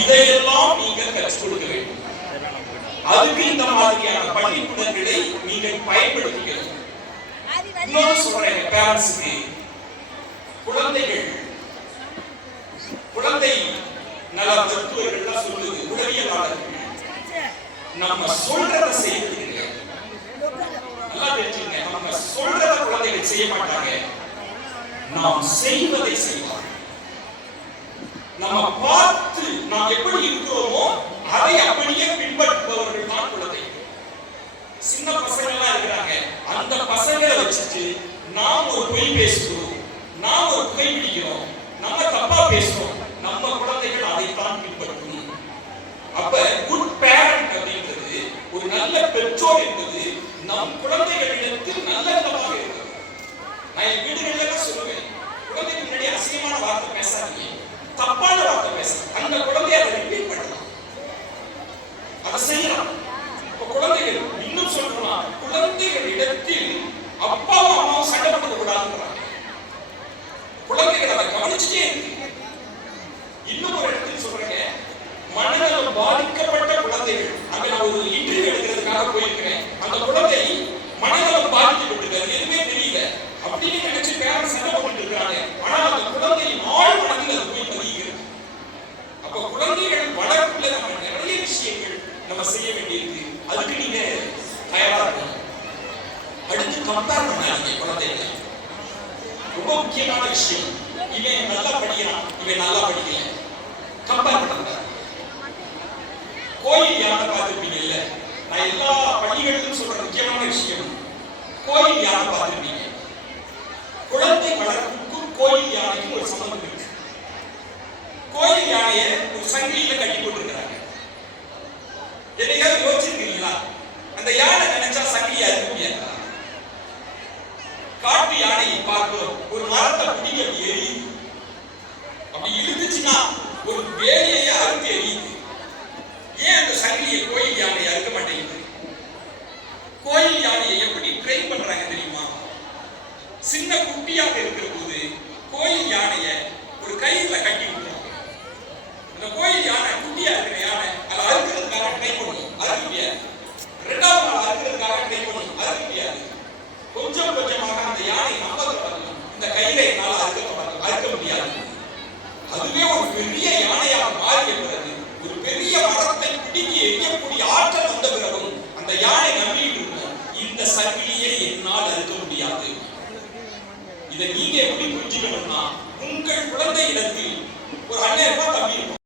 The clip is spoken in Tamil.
இதையெல்லாம் நீங்கள் கற்றுக் கொடுக்க வேண்டும். அதுக்கு இந்த மாதிரியான பள்ளிக்கூடங்களை நீங்கள் பயன்படுத்திக்கணும். இன்னொரு சொல்றேன் பேரண்ட்ஸுக்கு, குழந்தை நல மருத்துவர்கள் சொல்லுது, உளவியலாளர்கள் நம்ம சொல்றதை செய்யறது நல்லா தெரிஞ்சுங்க. நம்ம சொல்றத குழந்தைகள் செய்ய மாட்டாங்க, நாம் செய்வதை செய்வாங்க. நம்ம பார்த்து நாம் எப்படி இருக்கிறோமோ அதை அப்படியே பின்பற்றுபவர்கள் தான் குழந்தை. சின்ன பசங்க எல்லாம் இருக்கிறாங்க, அந்த பசங்களை வச்சுட்டு நாம் ஒரு பொய் பேசுகிறோம், நாம் ஒரு புகை பிடிக்கிறோம், நம்ம தப்பா பேசுறோம், நம்ம குழந்தைகள் அதைத்தான் பின்பற்றும். அப்ப குட் பேரண்ட் அப்படின்றது, ஒரு நல்ல பெற்றோர் என்பது நம் குழந்தைகளிடத்தில் நல்ல விதமாக இருக்கிறது. நான் என் வீடுகளில் சொல்லுவேன், குழந்தைக்கு முன்னாடி அசிங்கமான வார்த்தை பேசாதீங்க, தப்பான வார்த்தை பேச, அந்த குழந்தைய அதை ரிப்பீட் பண்ணலாம், அதை செய்யலாம். இப்ப குழந்தைகள் இன்னும் சொல்லலாம், குழந்தைகள் இடத்தில் அப்பாவும் அம்மாவும் சண்டை போட கூடாதுன்றாங்க. குழந்தைகள் அதை கவனிச்சுட்டே இருக்கு. இன்னும் ஒரு இடத்தில் சொல்றேங்க, மனநலம் பாதிக்கப்பட்ட குழந்தைகள், அங்க நான் ஒரு இன்டர்வியூ எடுக்கிறதுக்காக போயிருக்கிறேன். அந்த குழந்தை மனநலம் பாதிக்கப்பட்டிருக்காரு, எதுவுமே தெரியல அப்படின்னு நினைச்சு பேரண்ட்ஸ் சண்டை போட்டு இருக்காங்க. ஆனால் அந்த குழந்தையின் ஆழ் மனதில் அது போய் பதிகிறது. அப்ப குழந்தைகள் வளர்ப்புல நம்ம நிறைய விஷயங்கள் நம்ம செய்ய வேண்டியிருக்கு. அதுக்கு நீங்க தயாரா இருக்கணும். அடுத்து கம்பேர் பண்ணாதீங்க குழந்தைகளை. ரொம்ப முக்கியமான விஷயம், இவன் நல்லா படிக்கிறான், இவன் நல்லா படிக்கல, கம்பேர் பண்ண. கோயில் யானை பார்த்திருப்பீங்கல்ல, நான் எல்லா பள்ளிகளிலும் சொல்ற முக்கியமான விஷயம், கோயில் யானை பார்த்திருப்பீங்க. குழந்தை வளர்ப்புக்கும் கோயில் யானைக்கும் ஒரு சம்பந்தம் இருக்கு. கோயில் யானையை ஒரு சங்கிலியில கட்டி போட்டிருக்கிறாங்க. என்னையாவது யோசிச்சிருக்கீங்களா? அந்த யானை நினைச்சா சங்கிலியா இருக்க முடியாது. காட்டு யானையை பார்க்கிறோம், ஒரு மரத்தை பிடிக்க எரியுது, அப்படி இழுத்துச்சுன்னா ஒரு வேலையை அறுத்து எரியுது. ஏன் அந்த சங்கிலியை கோயில் யானையை அறுக்க மாட்டேங்குது? கோயில் யானையை எப்படி ட்ரெயின் பண்றாங்க தெரியுமா? சின்ன குட்டியாக இருக்கிற போது கோயில் யானையை ஒரு கயிறுல கட்டி